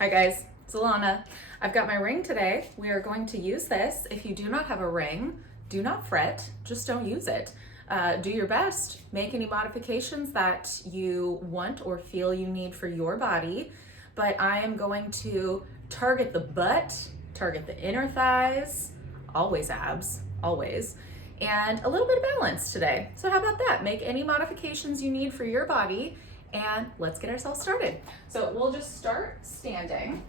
Hi guys, it's Alana. I've got my ring today. We are going to use this. If you do not have a ring, do not fret, just don't use it. Do your best, make any modifications that you want or feel you need for your body, but I am going to target the butt, target the inner thighs, always abs, always, and a little bit of balance today. So how about that? Make any modifications you need for your body and let's get ourselves started. So we'll just start standing.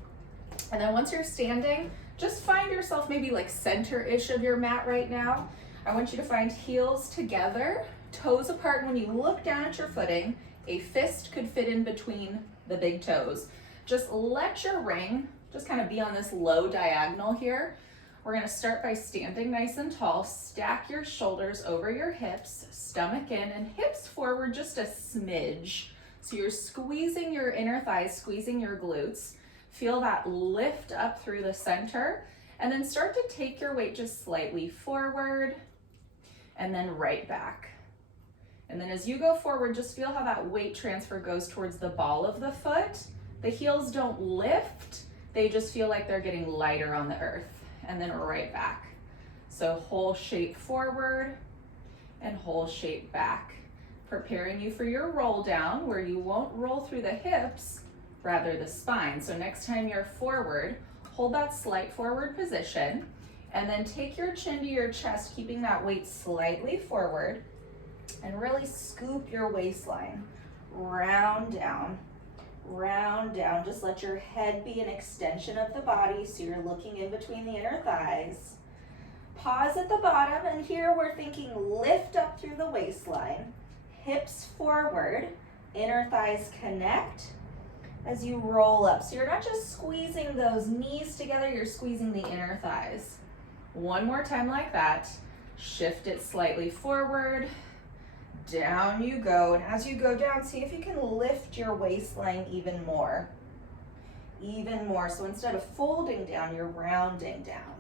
And then once you're standing, just find yourself maybe like center-ish of your mat right now. I want you to find heels together, toes apart. And when you look down at your footing, a fist could fit in between the big toes. Just let your ring just kind of be on this low diagonal here. We're gonna start by standing nice and tall. Stack your shoulders over your hips, stomach in, and hips forward just a smidge. So you're squeezing your inner thighs, squeezing your glutes. Feel that lift up through the center, and then start to take your weight just slightly forward and then right back. And then as you go forward, just feel how that weight transfer goes towards the ball of the foot. The heels don't lift, they just feel like they're getting lighter on the earth, and then right back. So whole shape forward and whole shape back. Preparing you for your roll down where you won't roll through the hips, rather the spine. So next time you're forward, hold that slight forward position and then take your chin to your chest, keeping that weight slightly forward, and really scoop your waistline. Round down, round down. Just let your head be an extension of the body so you're looking in between the inner thighs. Pause at the bottom, and here we're thinking lift up through the waistline. Hips forward, inner thighs connect as you roll up. So you're not just squeezing those knees together, you're squeezing the inner thighs. One more time like that. Shift it slightly forward. Down you go. And as you go down, see if you can lift your waistline even more. Even more. So instead of folding down, you're rounding down.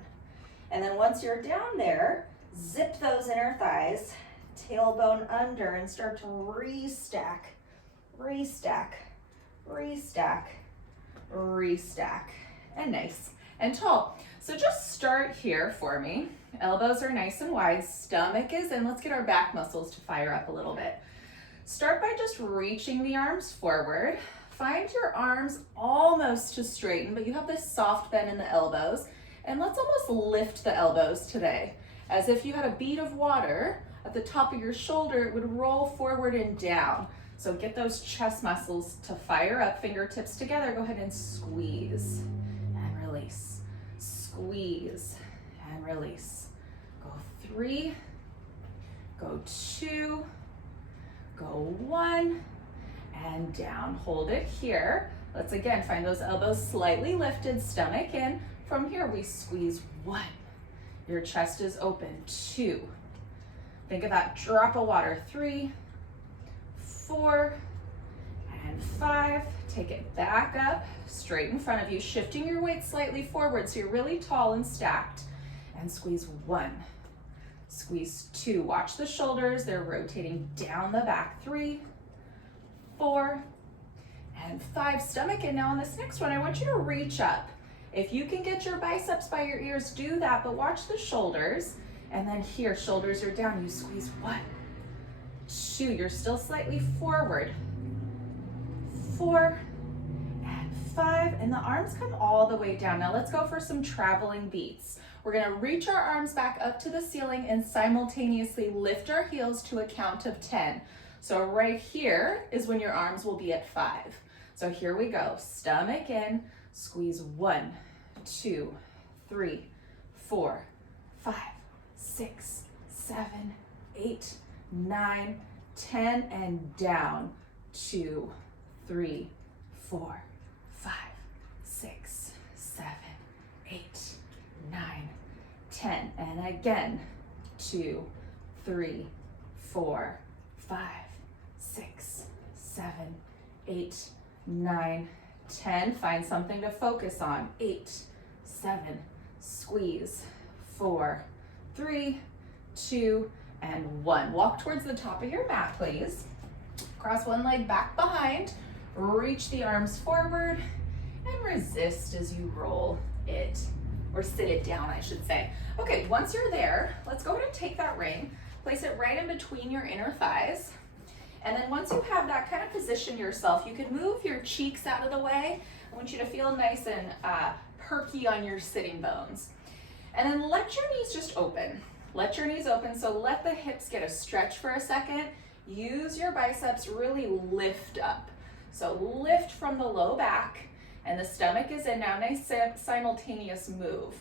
And then once you're down there, zip those inner thighs, tailbone under, and start to restack, restack, restack, restack, and nice and tall. So just start here for me. Elbows are nice and wide, stomach is in. Let's get our back muscles to fire up a little bit. Start by just reaching the arms forward. Find your arms almost to straighten, but you have this soft bend in the elbows. And let's almost lift the elbows today. As if you had a bead of water at the top of your shoulder, it would roll forward and down. So get those chest muscles to fire up, fingertips together. Go ahead and squeeze and release. Squeeze and release. Go 3, go 2, go 1, and down. Hold it here. Let's again find those elbows slightly lifted, stomach in. From here, we squeeze 1. Your chest is open. 2. Think of that drop of water. 3, 4, and 5. Take it back up, straight in front of you, shifting your weight slightly forward so you're really tall and stacked. And squeeze 1. Squeeze 2. Watch the shoulders. They're rotating down the back. 3, 4, and 5. Stomach in. Now on this next one, I want you to reach up. If you can get your biceps by your ears, do that, but watch the shoulders. And then here, shoulders are down. You squeeze 1, 2. You're still slightly forward. 4, and 5. And the arms come all the way down. Now let's go for some traveling beats. We're gonna reach our arms back up to the ceiling and simultaneously lift our heels to a count of 10. So right here is when your arms will be at 5. So here we go. Stomach in, squeeze 1, 2, 3, 4, 5, 6, 7, 8, 9, 10, and down. 2, 3, 4, 5, 6, 7, 8, 9, 10. And again. 2, 3, 4, 5, 6, 7, 8, 9, 10. Find something to focus on. 8, 7, squeeze. 4, 3, 2, and 1. Walk towards the top of your mat, please. Cross one leg back behind, reach the arms forward, and resist as you roll it, or sit it down, I should say. Okay, once you're there, let's go ahead and take that ring, place it right in between your inner thighs. And then once you have that, kind of position yourself. You can move your cheeks out of the way. I want you to feel nice and perky on your sitting bones. And then let your knees just open. Let your knees open, so let the hips get a stretch for a second. Use your biceps, really lift up. So lift from the low back, and the stomach is in now. Nice simultaneous move.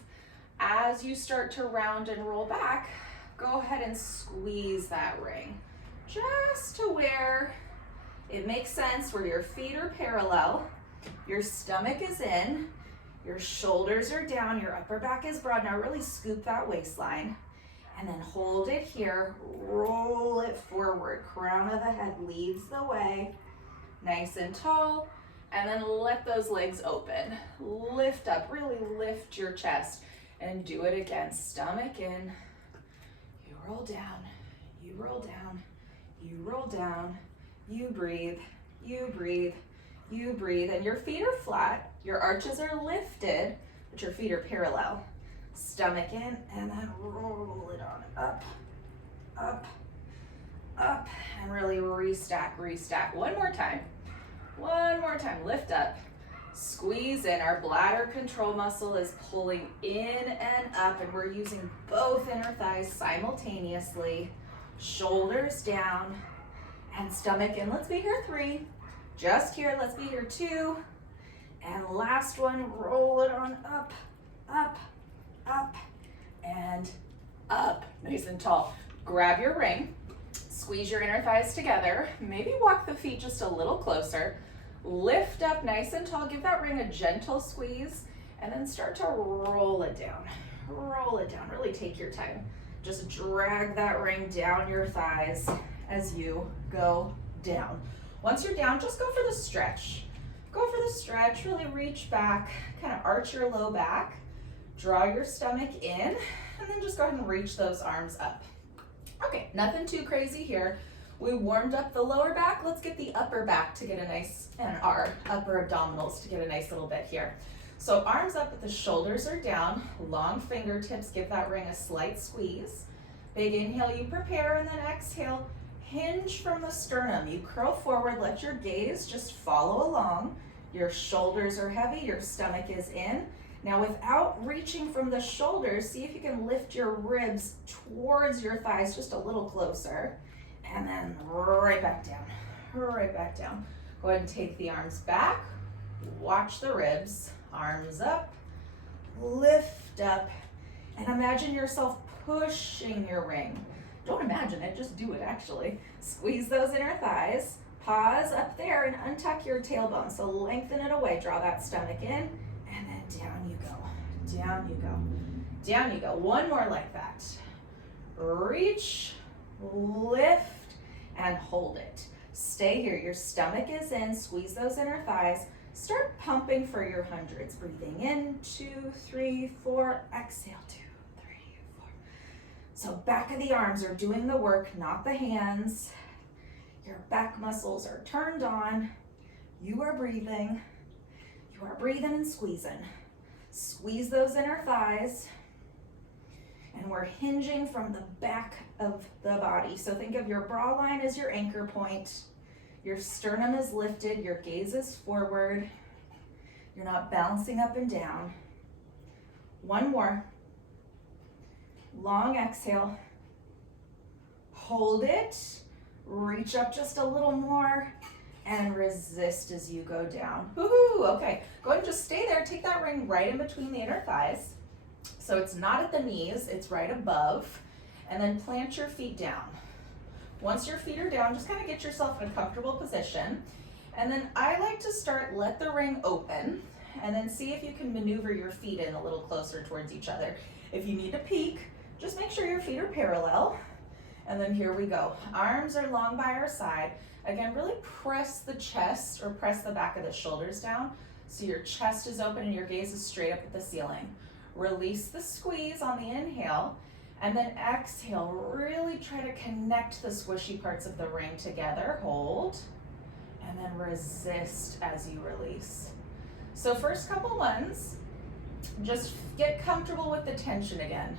As you start to round and roll back, go ahead and squeeze that ring. Just to where it makes sense, where your feet are parallel, your stomach is in, your shoulders are down, your upper back is broad. Now really scoop that waistline, and then hold it here, roll it forward. Crown of the head leads the way, nice and tall, and then let those legs open. Lift up, really lift your chest, and do it again. Stomach in, you roll down, you roll down, you roll down, you breathe, you breathe, you breathe, and your feet are flat, your arches are lifted, but your feet are parallel. Stomach in, and then roll it on up, up, up, and really restack, restack. One more time, lift up, squeeze in. Our bladder control muscle is pulling in and up, and we're using both inner thighs simultaneously. Shoulders down, and stomach in. Let's be here 3, just here, let's be here 2, and last one, roll it on up, up, up, and up, nice and tall. Grab your ring, squeeze your inner thighs together, maybe walk the feet just a little closer, lift up nice and tall, give that ring a gentle squeeze, and then start to roll it down, really take your time. Just drag that ring down your thighs as you go down. Once you're down, just go for the stretch. Go for the stretch, really reach back, kind of arch your low back, draw your stomach in, and then just go ahead and reach those arms up. Okay, nothing too crazy here. We warmed up the lower back. Let's get the upper back to get a nice, and our upper abdominals to get a nice little bit here. So arms up, but the shoulders are down, long fingertips, give that ring a slight squeeze. Big inhale, you prepare, and then exhale, hinge from the sternum. You curl forward, let your gaze just follow along. Your shoulders are heavy, your stomach is in. Now without reaching from the shoulders, see if you can lift your ribs towards your thighs just a little closer. And then right back down, right back down. Go ahead and take the arms back, watch the ribs, arms up, lift up, and imagine yourself pushing your ring. Don't imagine it, just do it actually. Squeeze those inner thighs, pause up there and untuck your tailbone. So lengthen it away, draw that stomach in, and then down you go, down you go, down you go. One more like that. Reach, lift, and hold it. Stay here, your stomach is in, squeeze those inner thighs. Start pumping for your hundreds. Breathing in, 2, 3, 4, exhale, 2, 3, 4. So back of the arms are doing the work, not the hands. Your back muscles are turned on. You are breathing and squeezing. Squeeze those inner thighs. And we're hinging from the back of the body. So think of your bra line as your anchor point. Your sternum is lifted, your gaze is forward. You're not bouncing up and down. One more. Long exhale. Hold it. Reach up just a little more and resist as you go down. Woohoo! Okay, go ahead and just stay there. Take that ring right in between the inner thighs. So it's not at the knees, it's right above. And then plant your feet down. Once your feet are down, just kind of get yourself in a comfortable position. And then I like to start, let the ring open, and then see if you can maneuver your feet in a little closer towards each other. If you need to peek, just make sure your feet are parallel. And then here we go. Arms are long by our side. Again, really press the chest or press the back of the shoulders down so your chest is open and your gaze is straight up at the ceiling. Release the squeeze on the inhale, and then exhale. Really try to connect the squishy parts of the ring together. Hold, and then resist as you release. So first couple ones, just get comfortable with the tension again.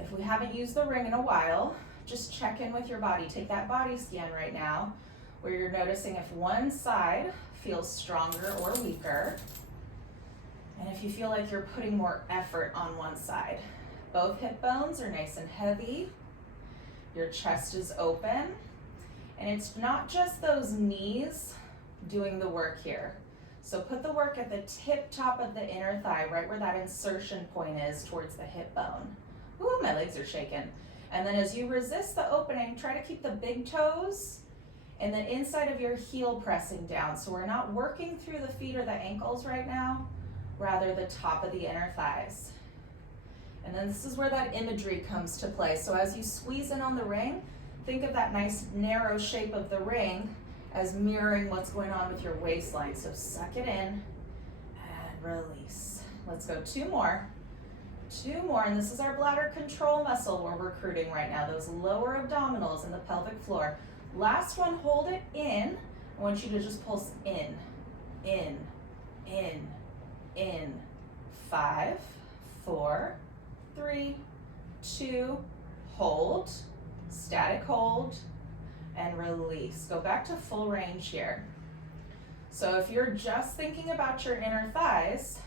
If we haven't used the ring in a while, just check in with your body. Take that body scan right now, where you're noticing if one side feels stronger or weaker, and if you feel like you're putting more effort on one side. Both hip bones are nice and heavy. Your chest is open. And it's not just those knees doing the work here. So put the work at the tip top of the inner thigh, right where that insertion point is towards the hip bone. Ooh, my legs are shaking. And then as you resist the opening, try to keep the big toes and the inside of your heel pressing down. So we're not working through the feet or the ankles right now, rather the top of the inner thighs. And then this is where that imagery comes to play. So as you squeeze in on the ring, think of that nice narrow shape of the ring as mirroring what's going on with your waistline. So suck it in and release. Let's go two more, and this is our bladder control muscle we're recruiting right now, those lower abdominals and the pelvic floor. Last one, hold it in. I want you to just pulse in, in, in, in. 5, 4, 3, 2, hold, static hold, and release. Go back to full range here. So if you're just thinking about your inner thighs,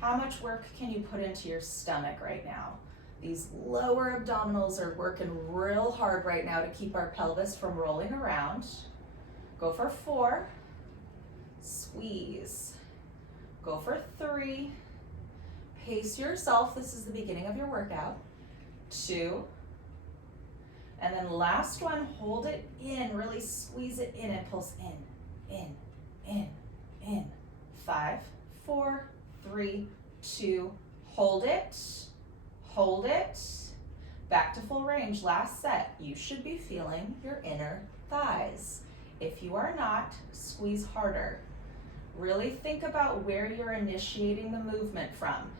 how much work can you put into your stomach right now? These lower abdominals are working real hard right now to keep our pelvis from rolling around. Go for 4, squeeze. Go for 3, pace yourself. This is the beginning of your workout. 2, and then last one, hold it in, really squeeze it in and pulse in, in. 5, 4, 3, 2, hold it, back to full range. Last set. You should be feeling your inner thighs. If you are not, squeeze harder. Really think about where you're initiating the movement from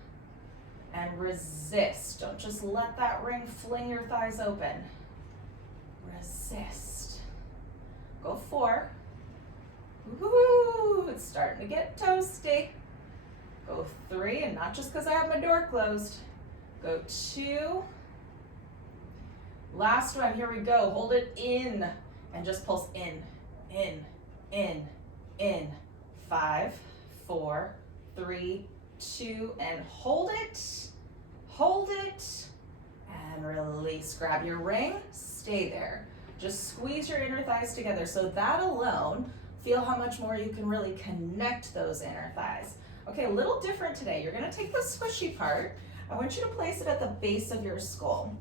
and resist. Don't just let that ring fling your thighs open. Resist. Go 4. Woohoo! It's starting to get toasty. Go 3, and not just because I have my door closed. Go 2. Last one, here we go. Hold it in and just pulse in. 5, 4, 3, 2, and hold it, and release. Grab your ring, stay there. Just squeeze your inner thighs together. So that alone, feel how much more you can really connect those inner thighs. Okay, a little different today. You're gonna take the squishy part. I want you to place it at the base of your skull.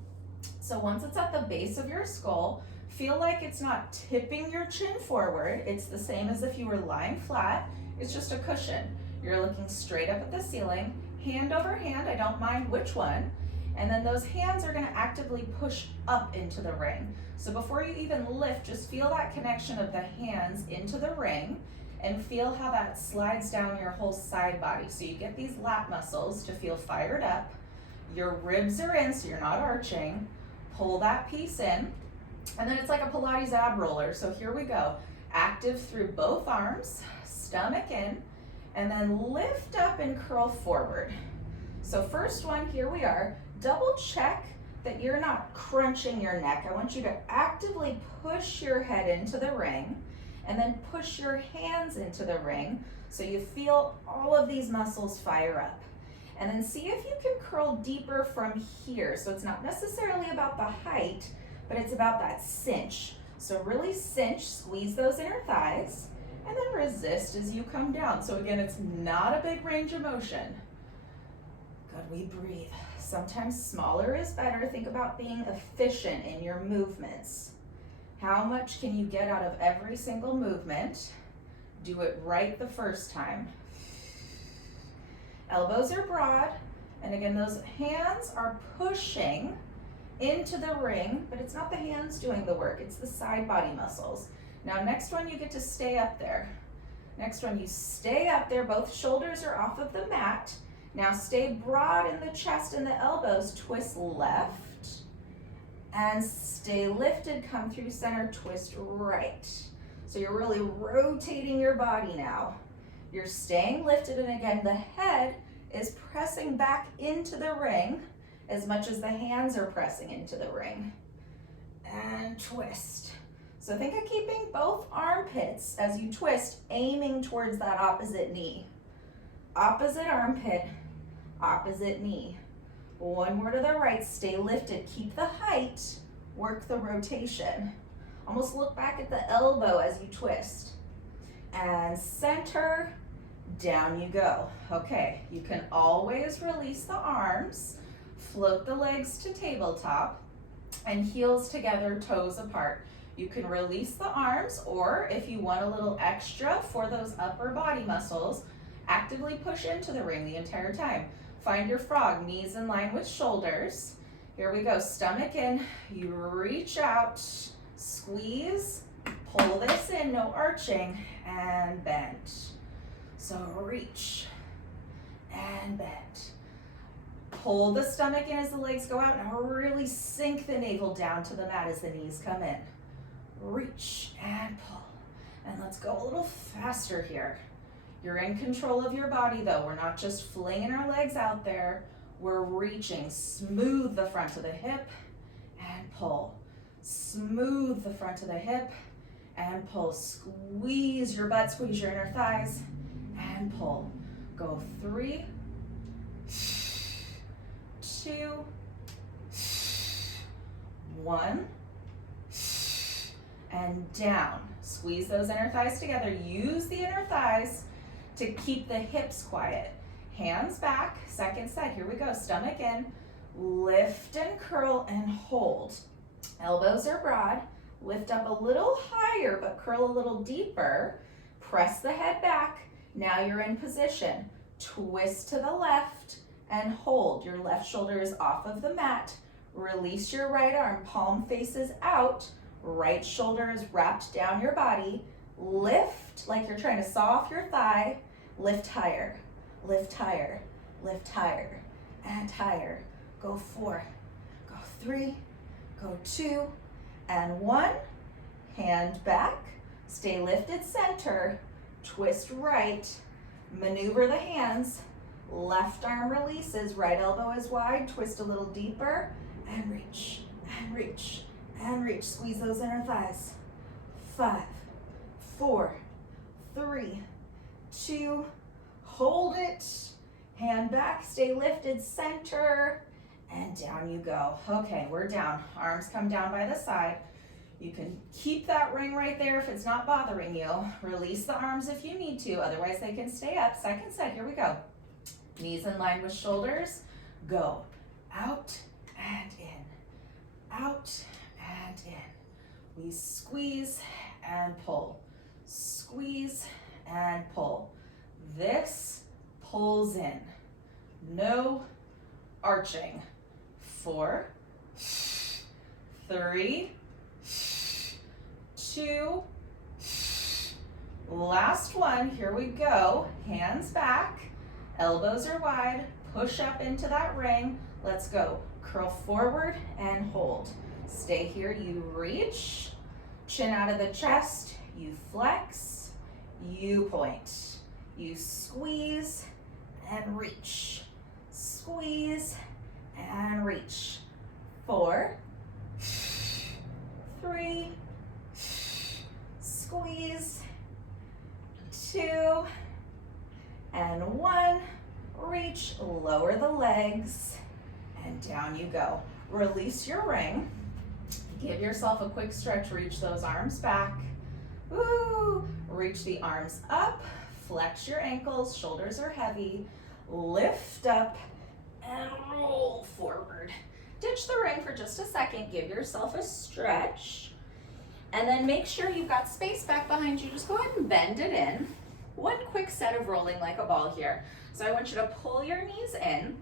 So once it's at the base of your skull, feel like it's not tipping your chin forward. It's the same as if you were lying flat. It's just a cushion. You're looking straight up at the ceiling, hand over hand, I don't mind which one. And then those hands are gonna actively push up into the ring. So before you even lift, just feel that connection of the hands into the ring and feel how that slides down your whole side body. So you get these lat muscles to feel fired up. Your ribs are in, so you're not arching. Pull that piece in. And then it's like a Pilates ab roller. So here we go. Active through both arms, stomach in, and then lift up and curl forward. So first one, here we are. Double check that you're not crunching your neck. I want you to actively push your head into the ring and then push your hands into the ring so you feel all of these muscles fire up. And then see if you can curl deeper from here. So it's not necessarily about the height, but it's about that cinch. So really cinch, squeeze those inner thighs, and then resist as you come down. So again, it's not a big range of motion. Good, we breathe. Sometimes smaller is better. Think about being efficient in your movements. How much can you get out of every single movement? Do it right the first time. Elbows are broad, and again, those hands are pushing into the ring, but it's not the hands doing the work, it's the side body muscles. Now, next one, you get to stay up there. Next one, you stay up there, both shoulders are off of the mat. Now stay broad in the chest and the elbows, twist left, and stay lifted, come through center, twist right. So you're really rotating your body now. You're staying lifted, and again, the head is pressing back into the ring as much as the hands are pressing into the ring. And twist. So think of keeping both armpits as you twist, aiming towards that opposite knee. Opposite armpit, opposite knee. One more to the right, stay lifted, keep the height, work the rotation. Almost look back at the elbow as you twist. And center, down you go. Okay, you can always release the arms, float the legs to tabletop, and heels together, toes apart. You can release the arms, or if you want a little extra for those upper body muscles, actively push into the ring the entire time. Find your frog, knees in line with shoulders. Here we go, stomach in, you reach out, squeeze, pull this in, no arching, and bend. So reach and bend. Pull the stomach in as the legs go out. Now really sink the navel down to the mat as the knees come in. Reach and pull. And let's go a little faster here. You're in control of your body though. We're not just flinging our legs out there. We're reaching. Smooth the front of the hip and pull. Smooth the front of the hip and pull. Squeeze your butt, squeeze your inner thighs and pull. Go 3, 2, 1, and down. Squeeze those inner thighs together. Use the inner thighs to keep the hips quiet. Hands back, second side. Here we go, stomach in. Lift and curl and hold. Elbows are broad. Lift up a little higher, but curl a little deeper. Press the head back. Now you're in position. Twist to the left and hold. Your left shoulder is off of the mat. Release your right arm, palm faces out. Right shoulder is wrapped down your body. Lift like you're trying to saw off your thigh. Lift higher, lift higher, lift higher, and higher. Go 4, go 3, go 2, and 1. Hand back, stay lifted center, twist right, maneuver the hands, left arm releases, right elbow is wide, twist a little deeper, and reach, and reach, and reach. Squeeze those inner thighs. 5, 4, 3, 2, hold it, hand back, stay lifted, center, and down you go. Okay, we're down. Arms come down by the side. You can keep that ring right there if it's not bothering you. Release the arms if you need to, otherwise they can stay up. Second set, here we go. Knees in line with shoulders. Go out and in, out and in. We squeeze and pull, squeeze and pull. This pulls in, no arching. 4, 3, 2, last one, here we go. Hands back, elbows are wide, push up into that ring. Let's go. Curl forward and hold. Stay here, you reach, chin out of the chest, you flex, you point. You squeeze and reach, squeeze and reach. 4, 3, squeeze, 2, and 1. Reach, lower the legs, and down you go. Release your ring. Give yourself a quick stretch, reach those arms back. Woo! Reach the arms up. Flex your ankles, shoulders are heavy. Lift up and roll forward. Ditch the ring for just a second. Give yourself a stretch. And then make sure you've got space back behind you. Just go ahead and bend it in. One quick set of rolling like a ball here. So I want you to pull your knees in.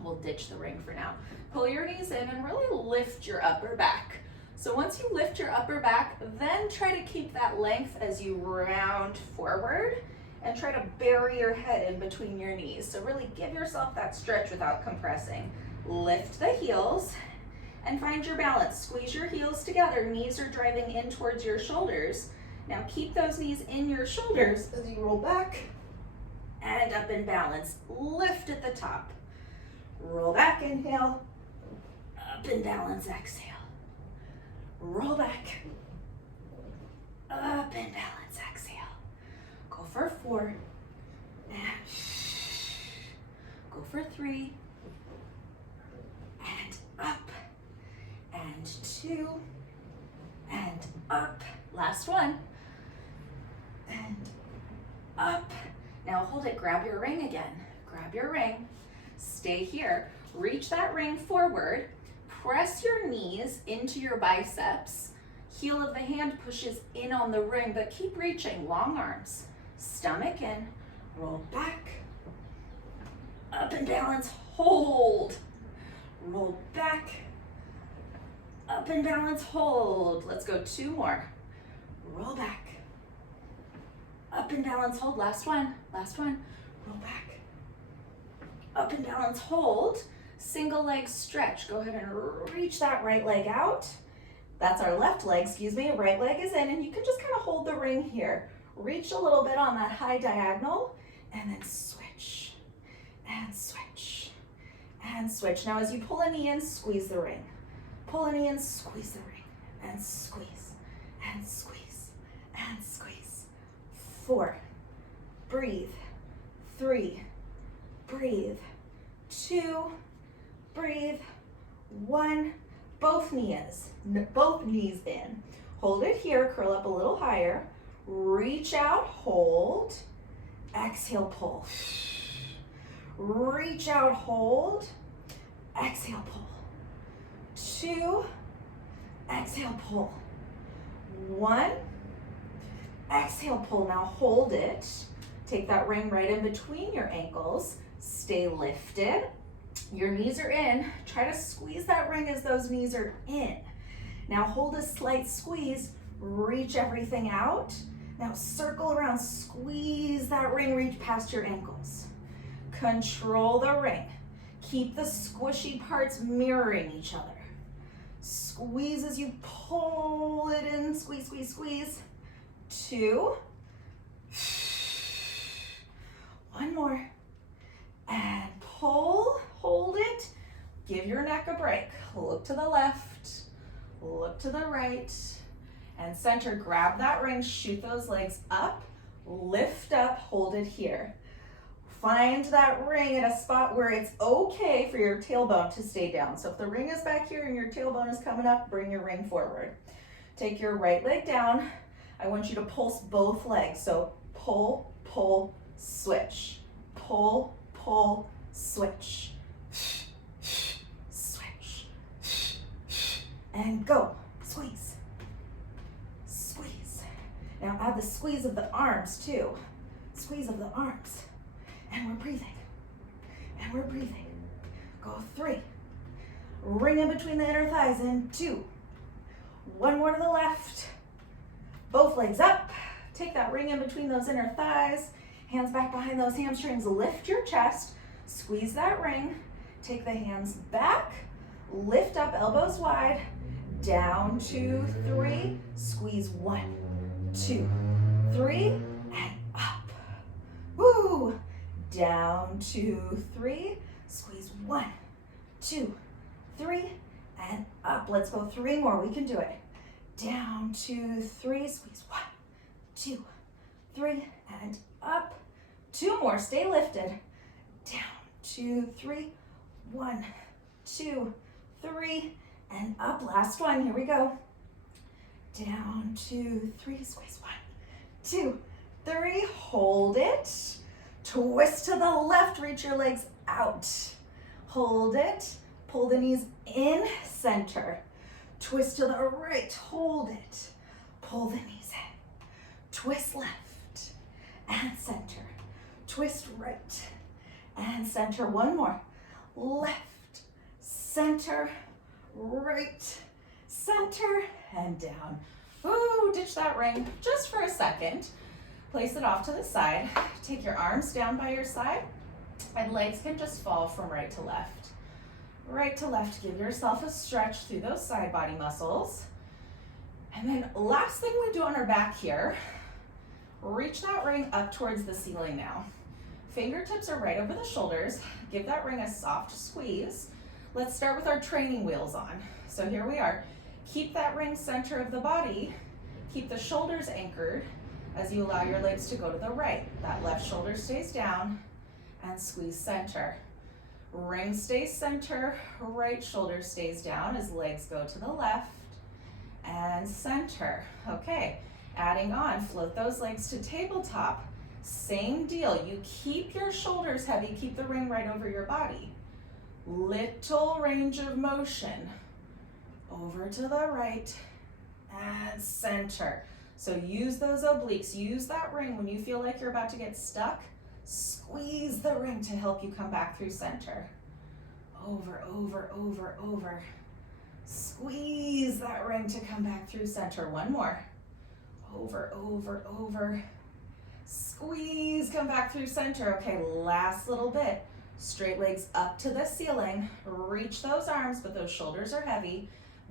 We'll ditch the ring for now. Pull your knees in and really lift your upper back. So once you lift your upper back, then try to keep that length as you round forward and try to bury your head in between your knees. So really give yourself that stretch without compressing. Lift the heels and find your balance. Squeeze your heels together. Knees are driving in towards your shoulders. Now keep those knees in your shoulders as you roll back and up and balance. Lift at the top. Roll back, inhale. Up and balance, exhale. Roll back. Up and balance, exhale. Go for 4. And go for 3. And up. And 2. And up. Last one. And up. Now hold it, grab your ring again. Grab your ring, stay here. Reach that ring forward, press your knees into your biceps. Heel of the hand pushes in on the ring, but keep reaching, long arms. Stomach in, roll back, up and balance, hold. Roll back, up and balance, hold. Let's go 2 more. Roll back. Up and balance, hold. Last one. Roll back. Up and balance, hold. Single leg stretch. Go ahead and reach that right leg out. That's our left leg, excuse me. Right leg is in, and you can just kind of hold the ring here. Reach a little bit on that high diagonal, and then switch, and switch, and switch. Now as you pull a knee in, squeeze the ring. Pull a knee in, squeeze the ring, and squeeze, and squeeze, and squeeze. 4, breathe. 3, breathe. 2, breathe. 1, both knees in. Hold it here, curl up a little higher. Reach out, hold. Exhale, pull. Reach out, hold. Exhale, pull. 2, exhale, pull. 1, exhale, pull. Now hold it. Take that ring right in between your ankles. Stay lifted. Your knees are in. Try to squeeze that ring as those knees are in. Now hold a slight squeeze. Reach everything out. Now circle around. Squeeze that ring. Reach past your ankles. Control the ring. Keep the squishy parts mirroring each other. Squeeze as you pull it in. Squeeze, squeeze, squeeze. 2. 1 more. And pull, hold it. Give your neck a break. Look to the left, look to the right, and center. Grab that ring, shoot those legs up, lift up, hold it here. Find that ring at a spot where it's okay for your tailbone to stay down. So if the ring is back here and your tailbone is coming up, bring your ring forward. Take your right leg down. I want you to pulse both legs. So pull, pull, switch. Pull, pull, switch. Switch. And go. Squeeze. Squeeze. Now add the squeeze of the arms too. Squeeze of the arms. And we're breathing. And we're breathing. Go 3. Ring in between the inner thighs in 2. 1 more to the left. Both legs up. Take that ring in between those inner thighs. Hands back behind those hamstrings. Lift your chest. Squeeze that ring. Take the hands back. Lift up, elbows wide. Down, 2, 3. Squeeze 1, 2, 3. And up. Woo! Down, 2, 3. Squeeze 1, 2, 3. And up. Let's go 3 more. We can do it. Down, 2, 3. Squeeze 1, 2, 3. And up. 2 more. Stay lifted. Down, 2, 3. 1, 2, 3. And up. Last one. Here we go. Down, 2, 3. Squeeze 1, 2, 3. Hold it. Twist to the left. Reach your legs out. Hold it. Pull the knees in. Center. Twist to the right. Hold it. Pull the knees in. Twist left and center. Twist right and center. 1 more. Left, center, right, center, and down. Ooh, ditch that ring just for a second. Place it off to the side. Take your arms down by your side, and legs can just fall from right to left. Right to left, give yourself a stretch through those side body muscles. And then last thing we do on our back here, reach that ring up towards the ceiling now. Fingertips are right over the shoulders. Give that ring a soft squeeze. Let's start with our training wheels on. So here we are. Keep that ring center of the body. Keep the shoulders anchored as you allow your legs to go to the right. That left shoulder stays down and squeeze center. Ring stays center, right shoulder stays down as legs go to the left and center. Okay, adding on, float those legs to tabletop. Same deal, you keep your shoulders heavy, keep the ring right over your body. Little range of motion. Over to the right and center. So use those obliques, use that ring when you feel like you're about to get stuck. Squeeze the ring to help you come back through center. Over, over, over, over. Squeeze that ring to come back through center. One more. Over, over, over. Squeeze, come back through center. Okay, last little bit. Straight legs up to the ceiling. Reach those arms, but those shoulders are heavy.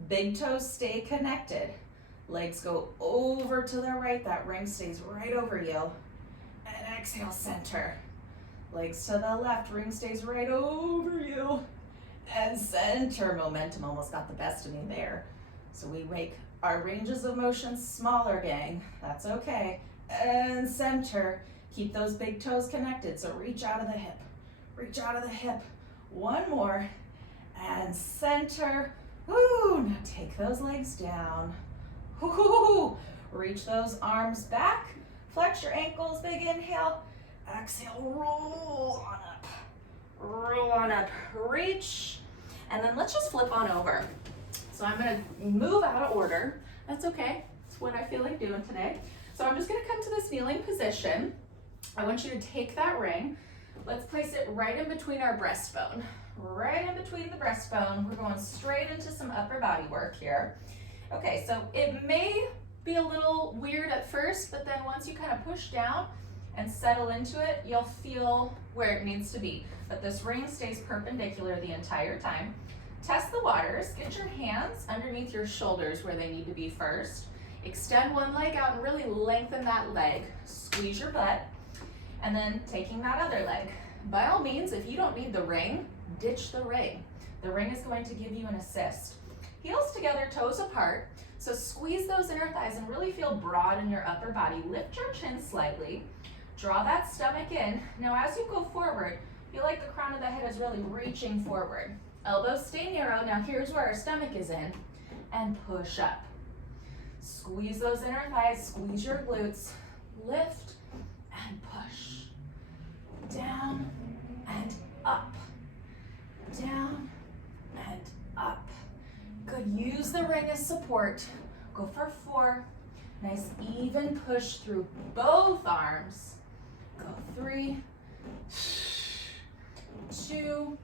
Big toes stay connected. Legs go over to the right. That ring stays right over you. And exhale, center. Legs to the left. Ring stays right over you. And center. Momentum almost got the best of me there. So we make our ranges of motion smaller, gang. That's okay. And center. Keep those big toes connected. So reach out of the hip. Reach out of the hip. One more. And center. Woo! Now take those legs down. Woo! Reach those arms back. Flex your ankles, big inhale. Exhale, roll on up. Roll on up, reach. And then let's just flip on over. So I'm gonna move out of order. That's okay, it's what I feel like doing today. So I'm just gonna come to this kneeling position. I want you to take that ring. Let's place it right in between our breastbone. Right in between the breastbone. We're going straight into some upper body work here. Okay, so it may be a little weird at first, but then once you kind of push down and settle into it, you'll feel where it needs to be. But this ring stays perpendicular the entire time. Test the waters. Get your hands underneath your shoulders where they need to be first. Extend one leg out and really lengthen that leg. Squeeze your butt. And then taking that other leg. By all means, if you don't need the ring, ditch the ring. The ring is going to give you an assist. Heels together, toes apart. So squeeze those inner thighs and really feel broad in your upper body. Lift your chin slightly. Draw that stomach in. Now as you go forward, feel like the crown of the head is really reaching forward. Elbows stay narrow. Now here's where our stomach is in. And push up. Squeeze those inner thighs. Squeeze your glutes. Lift and push. Down and up. Down and up. Good, use the ring as support. Go for 4. Nice even push through both arms. Go 3, 2,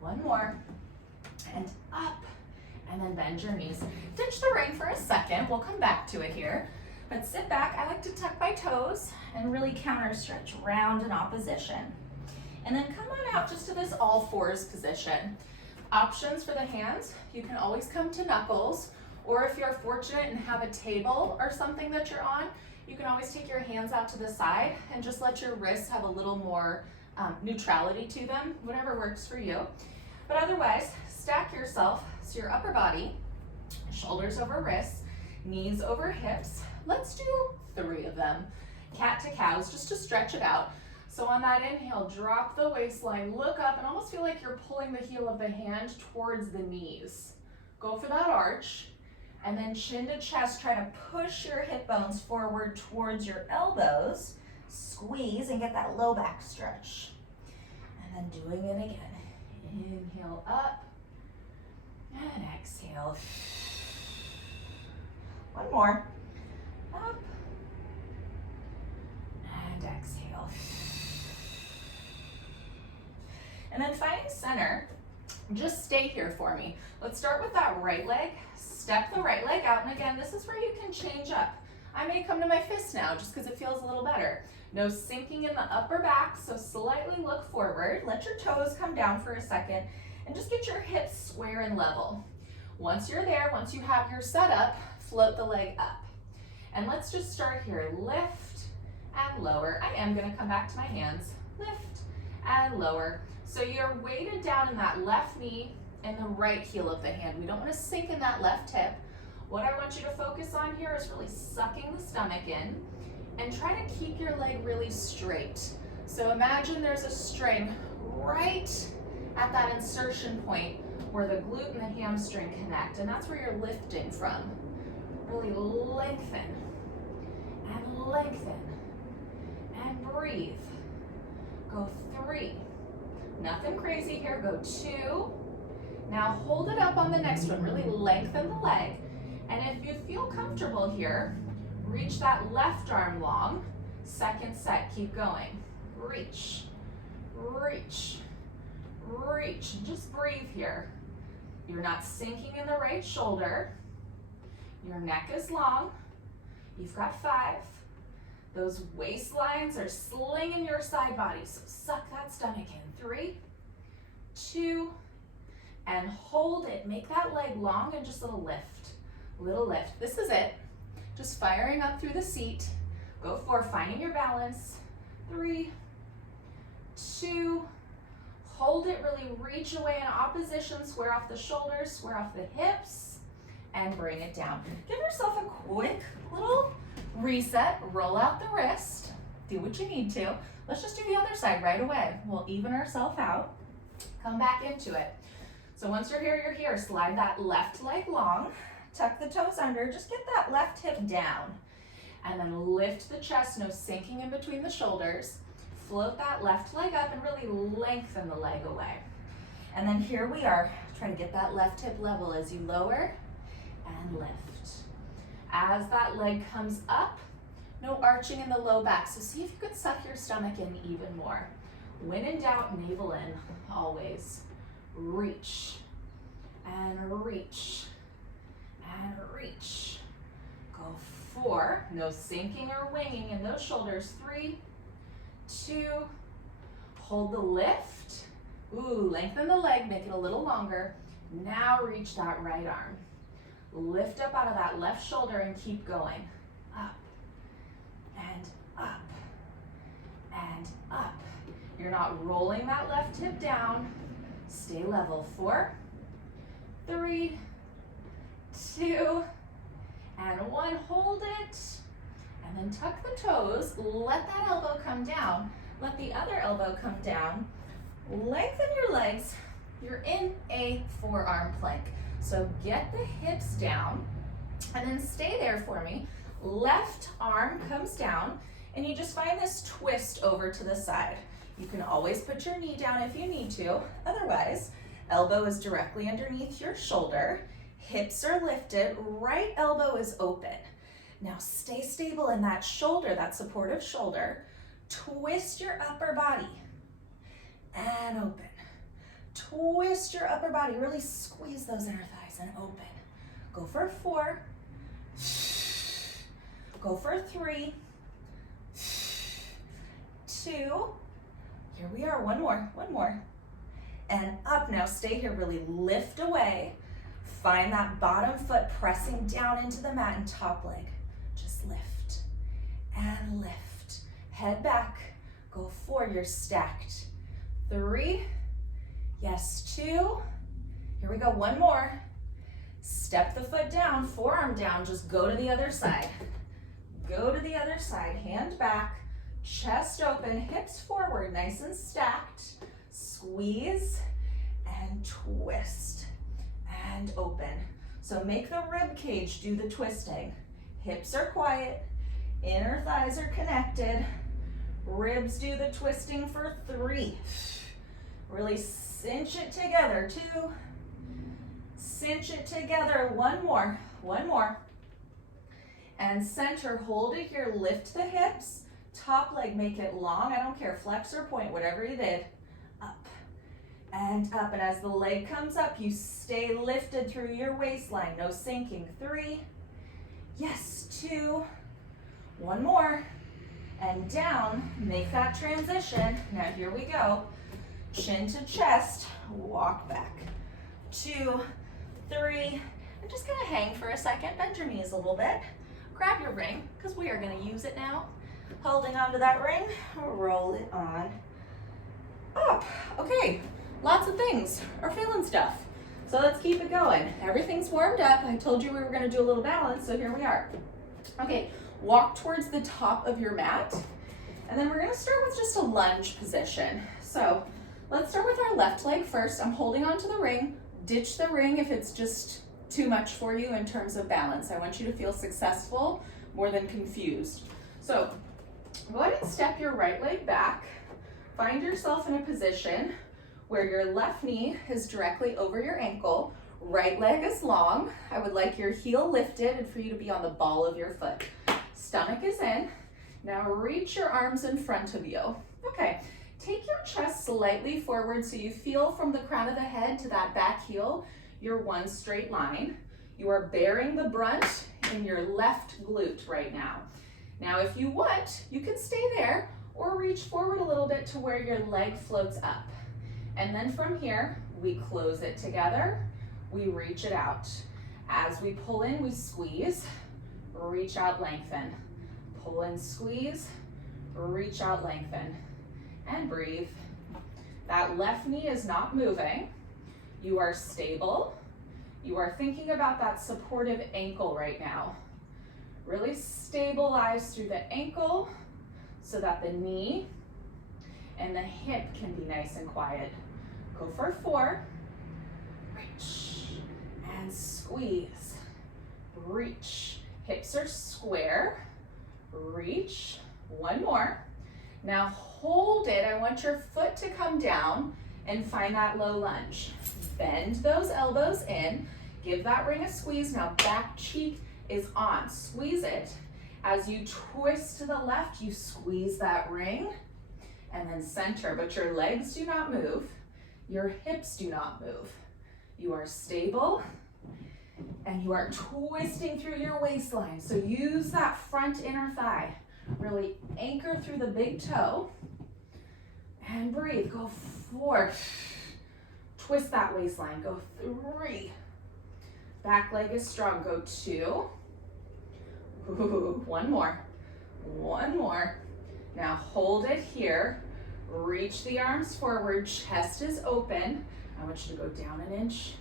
1 more, and up. And then bend your knees. Ditch the ring for a second. We'll come back to it here. But sit back. I like to tuck my toes and really counter stretch round in opposition. And then come on out just to this all fours position. Options for the hands, you can always come to knuckles, or if you're fortunate and have a table or something that you're on, you can always take your hands out to the side and just let your wrists have a little more neutrality to them, whatever works for you. But otherwise, stack yourself, so your upper body, shoulders over wrists, knees over hips. Let's do 3 of them. Cat to cows, just to stretch it out. So on that inhale, drop the waistline, look up, and almost feel like you're pulling the heel of the hand towards the knees. Go for that arch, and then chin to chest, try to push your hip bones forward towards your elbows. Squeeze and get that low back stretch. And then doing it again. Inhale up, and exhale. 1 more. Up, and exhale. And then finding center, just stay here for me. Let's start with that right leg. Step the right leg out, and again, this is where you can change up. I may come to my fist now just because it feels a little better. No sinking in the upper back, so slightly look forward. Let your toes come down for a second, and just get your hips square and level. Once you're there, once you have your setup, float the leg up. And let's just start here. Lift and lower. I am gonna come back to my hands, lift and lower. So you're weighted down in that left knee and the right heel of the hand. We don't wanna sink in that left hip. What I want you to focus on here is really sucking the stomach in and try to keep your leg really straight. So imagine there's a string right at that insertion point where the glute and the hamstring connect, and that's where you're lifting from. Really lengthen and lengthen and breathe. Go 3. Nothing crazy here, go 2. Now hold it up on the next one, really lengthen the leg. And if you feel comfortable here, reach that left arm long. Second set, keep going. Reach, reach, reach, and just breathe here. You're not sinking in the right shoulder. Your neck is long. You've got 5. Those waistlines are slinging your side body, so suck that stomach in. 3, 2, and hold it. Make that leg long and just a little lift. Little lift. This is it. Just firing up through the seat. Go 4, finding your balance. 3, 2, hold it, really reach away in opposition, square off the shoulders, square off the hips, and bring it down. Give yourself a quick little reset, roll out the wrist, do what you need to. Let's just do the other side right away. We'll even ourselves out, come back into it. So once you're here, slide that left leg long, tuck the toes under, just get that left hip down, and then lift the chest, no sinking in between the shoulders. Float that left leg up and really lengthen the leg away. And then here we are. Try to get that left hip level as you lower and lift. As that leg comes up, no arching in the low back. So see if you can suck your stomach in even more. When in doubt, navel in, always. Reach and reach and reach. Go 4, no sinking or winging in those shoulders. 3, 2, hold the lift. Ooh, lengthen the leg, make it a little longer. Now reach that right arm. Lift up out of that left shoulder and keep going. Up and up and up. You're not rolling that left hip down. Stay level. 4, 3, 2, and 1. Hold it. And then tuck the toes, let that elbow come down, let the other elbow come down, lengthen your legs. You're in a forearm plank. So get the hips down and then stay there for me. Left arm comes down and you just find this twist over to the side. You can always put your knee down if you need to. Otherwise, elbow is directly underneath your shoulder, hips are lifted, right elbow is open. Now stay stable in that shoulder, that supportive shoulder. Twist your upper body and open. Twist your upper body, really squeeze those inner thighs and open. Go for 4. Go for 3. 2. Here we are, one more. And up now, stay here, really lift away. Find that bottom foot pressing down into the mat and top leg. Just lift and lift. Head back, go 4, you're stacked. 3, yes, 2. Here we go, 1 more. Step the foot down, forearm down, just go to the other side. Go to the other side, hand back, chest open, hips forward, nice and stacked. Squeeze and twist and open. So make the rib cage do the twisting. Hips are quiet, inner thighs are connected. Ribs do the twisting for 3. Really cinch it together. 2. Cinch it together. 1 more. 1 more. And center, hold it here, lift the hips. Top leg, make it long. I don't care, flex or point, whatever you did. Up and up. And as the leg comes up, you stay lifted through your waistline. No sinking. 3. Yes, 2. 1 more. And down, make that transition. Now here we go. Chin to chest, walk back. 2, 3. I'm just gonna hang for a second, bend your knees a little bit. Grab your ring, because we are gonna use it now. Holding onto that ring, roll it on up. Okay, lots of things are feeling stuff. So let's keep it going. Everything's warmed up. I told you we were gonna do a little balance, so here we are. Okay, walk towards the top of your mat. And then we're gonna start with just a lunge position. So let's start with our left leg first. I'm holding onto the ring. Ditch the ring if it's just too much for you in terms of balance. I want you to feel successful more than confused. So go ahead and step your right leg back. Find yourself in a position where your left knee is directly over your ankle. Right leg is long. I would like your heel lifted and for you to be on the ball of your foot. Stomach is in. Now reach your arms in front of you. Okay, take your chest slightly forward so you feel from the crown of the head to that back heel, you're one straight line. You are bearing the brunt in your left glute right now. Now, if you want, you can stay there or reach forward a little bit to where your leg floats up. And then from here, we close it together, we reach it out. As we pull in, we squeeze, reach out, lengthen. Pull in, squeeze, reach out, lengthen, and breathe. That left knee is not moving. You are stable. You are thinking about that supportive ankle right now. Really stabilize through the ankle so that the knee and the hip can be nice and quiet. Go for 4. Reach and squeeze. Reach. Hips are square. Reach. 1 more. Now hold it. I want your foot to come down and find that low lunge. Bend those elbows in. Give that ring a squeeze. Now back cheek is on. Squeeze it. As you twist to the left, you squeeze that ring and then center, but your legs do not move. Your hips do not move. You are stable and you are twisting through your waistline. So use that front inner thigh. Really anchor through the big toe and breathe. Go 4. Twist that waistline. Go 3. Back leg is strong. Go 2. Ooh, 1 more. 1 more. Now hold it here. Reach the arms forward. Chest is open. I want you to go down an inch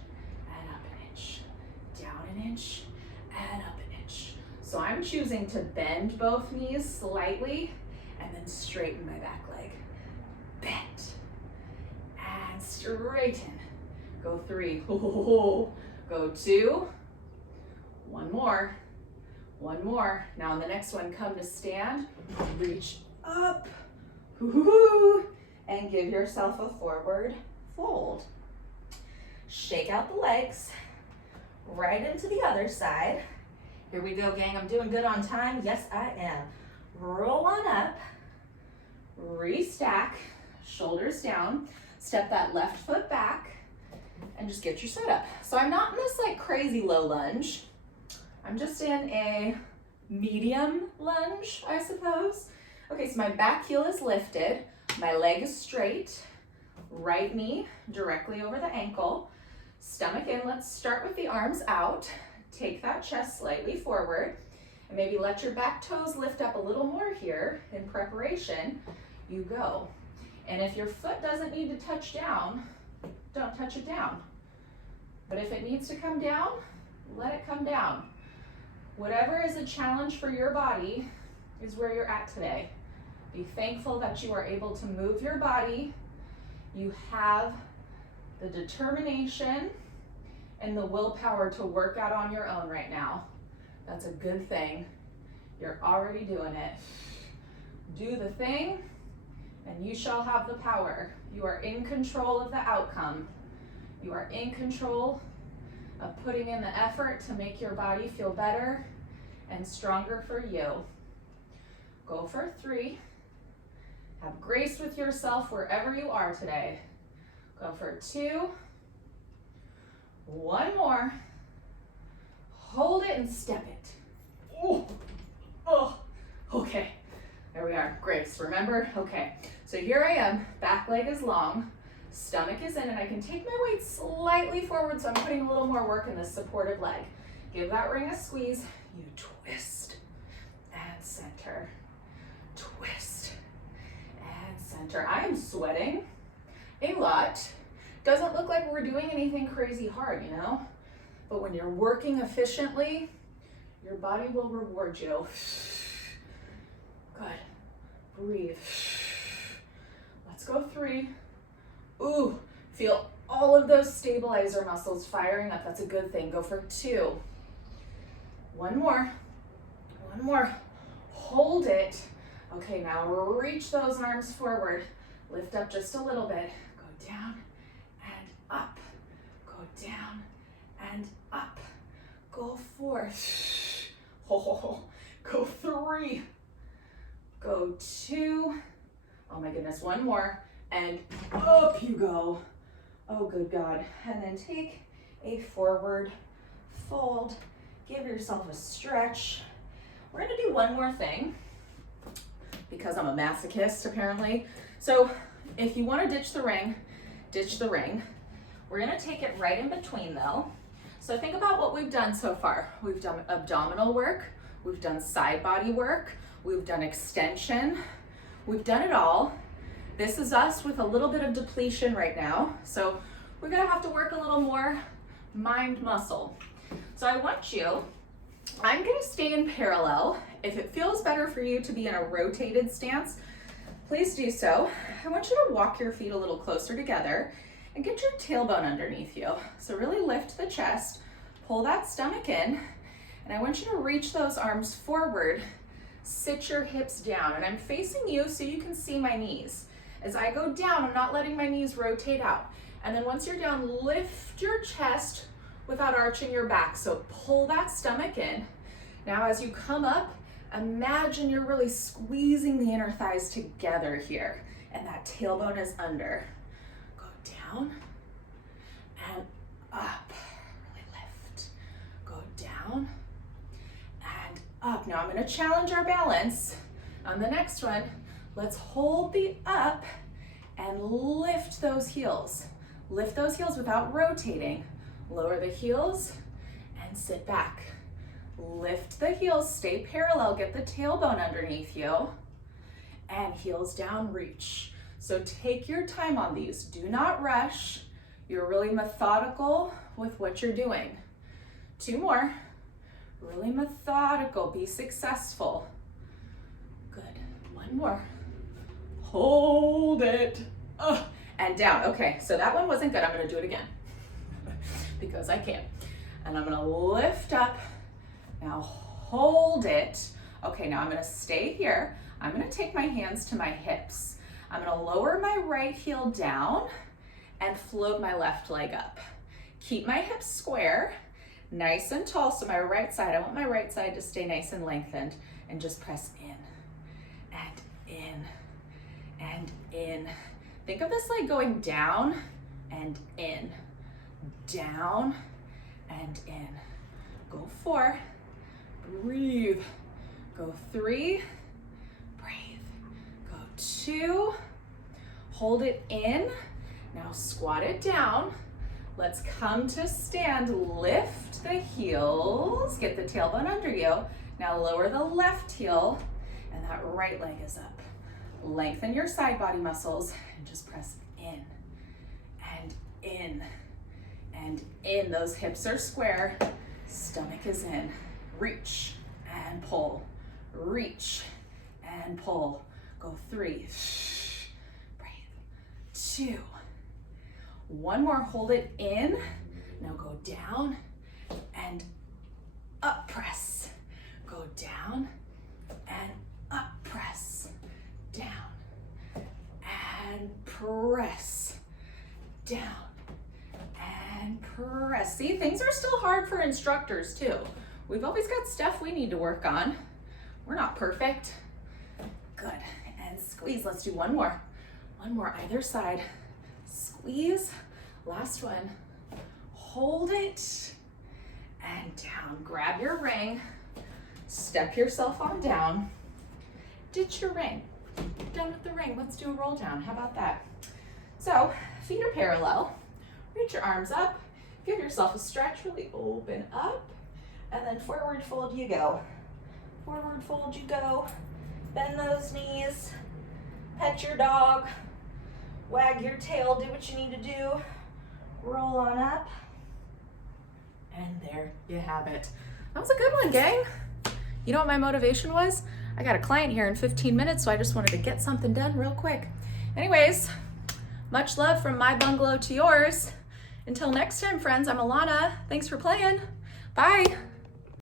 and up an inch. Down an inch and up an inch. So I'm choosing to bend both knees slightly and then straighten my back leg. Bend and straighten. Go 3. Ooh. Go 2. 1 more. 1 more. Now on the next one, come to stand. Reach up. Ooh. And give yourself a forward fold. Shake out the legs. Right into the other side. Here we go, gang. I'm doing good on time. Yes, I am. Roll on up. Restack. Shoulders down. Step that left foot back. And just get your set up. So I'm not in this like crazy low lunge. I'm just in a medium lunge, I suppose. Okay, so my back heel is lifted. My leg is straight. Right knee directly over the ankle. Stomach in. Let's start with the arms out. Take that chest slightly forward. And maybe let your back toes lift up a little more here in preparation. You go. And if your foot doesn't need to touch down, don't touch it down. But if it needs to come down, let it come down. Whatever is a challenge for your body is where you're at today. Be thankful that you are able to move your body. You have the determination and the willpower to work out on your own right now. That's a good thing. You're already doing it. Do the thing and you shall have the power. You are in control of the outcome. You are in control of putting in the effort to make your body feel better and stronger for you. Go for 3. Have grace with yourself wherever you are today. Go for 2. 1 more. Hold it and step it. Oh, oh, okay. There we are. Grace, remember? Okay. So here I am. Back leg is long. Stomach is in, and I can take my weight slightly forward, so I'm putting a little more work in this supportive leg. Give that ring a squeeze. You twist and center. twist, and center. I am sweating a lot. Doesn't look like we're doing anything crazy hard, you know? But when you're working efficiently, your body will reward you. Good. Breathe. Let's go 3. Ooh, feel all of those stabilizer muscles firing up. That's a good thing. Go for 2. One more. One more. Hold it. Okay, now reach those arms forward. Lift up just a little bit. Go down and up. Go down and up. Go 4. Oh, go 3. Go 2. Oh my goodness, one more. And up you go. Oh, good God. And then take a forward fold. Give yourself a stretch. We're gonna do one more thing because I'm a masochist apparently. So if you wanna ditch the ring, ditch the ring. We're gonna take it right in between though. So think about what we've done so far. We've done abdominal work, we've done side body work, we've done extension, we've done it all. This is us with a little bit of depletion right now. So we're gonna have to work a little more mind muscle. So I want you, I'm gonna stay in parallel. If it feels better for you to be in a rotated stance, please do so. I want you to walk your feet a little closer together and get your tailbone underneath you. So really lift the chest, pull that stomach in, and I want you to reach those arms forward, sit your hips down, and I'm facing you so you can see my knees. As I go down, I'm not letting my knees rotate out. And then once you're down, lift your chest without arching your back. So pull that stomach in. Now as you come up, imagine you're really squeezing the inner thighs together here, and that tailbone is under. Go down and up, really lift. Go down and up. Now I'm gonna challenge our balance. On the next one, let's hold the up and lift those heels. Lift those heels without rotating. Lower the heels and sit back. Lift the heels, stay parallel, get the tailbone underneath you, and heels down, reach. So take your time on these. Do not rush. You're really methodical with what you're doing. 2 more. Really methodical, be successful. Good, 1 more. Hold it. And down. Okay, so that one wasn't good. I'm gonna do it again because I can. And I'm gonna lift up. Now hold it. Okay, now I'm gonna stay here. I'm gonna take my hands to my hips. I'm gonna lower my right heel down and float my left leg up. Keep my hips square, nice and tall. So my right side, I want my right side to stay nice and lengthened, and just press in and in and in. Think of this like going down and in, down and in. Go 4, breathe. Go 3, breathe. Go 2, hold it in. Now squat it down. Let's come to stand, lift the heels, get the tailbone under you. Now lower the left heel, and that right leg is up. Lengthen your side body muscles and just press in and in and in. Those hips are square, stomach is in. Reach and pull, reach and pull. Go 3, breathe. 2, 1 more, hold it in. Now go down and up press. Go down and up press. Down and press. Down and press. See, things are still hard for instructors too. We've always got stuff we need to work on. We're not perfect. Good, and squeeze. Let's do 1 more. 1 more either side. Squeeze, last one. Hold it and down. Grab your ring, step yourself on down, ditch your ring. Done with the ring, let's do a roll down. How about that? So, feet are parallel. Reach your arms up, give yourself a stretch, really open up, and then forward fold you go. Forward fold you go, Bend those knees, pet your dog, wag your tail, do what you need to do. Roll on up. And there you have it. That was a good one, gang. You know what my motivation was? I got a client here in 15 minutes, so I just wanted to get something done real quick. Anyways, much love from my bungalow to yours. Until next time, friends, I'm Alana. Thanks for playing. Bye.